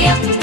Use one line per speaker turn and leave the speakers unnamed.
yeah.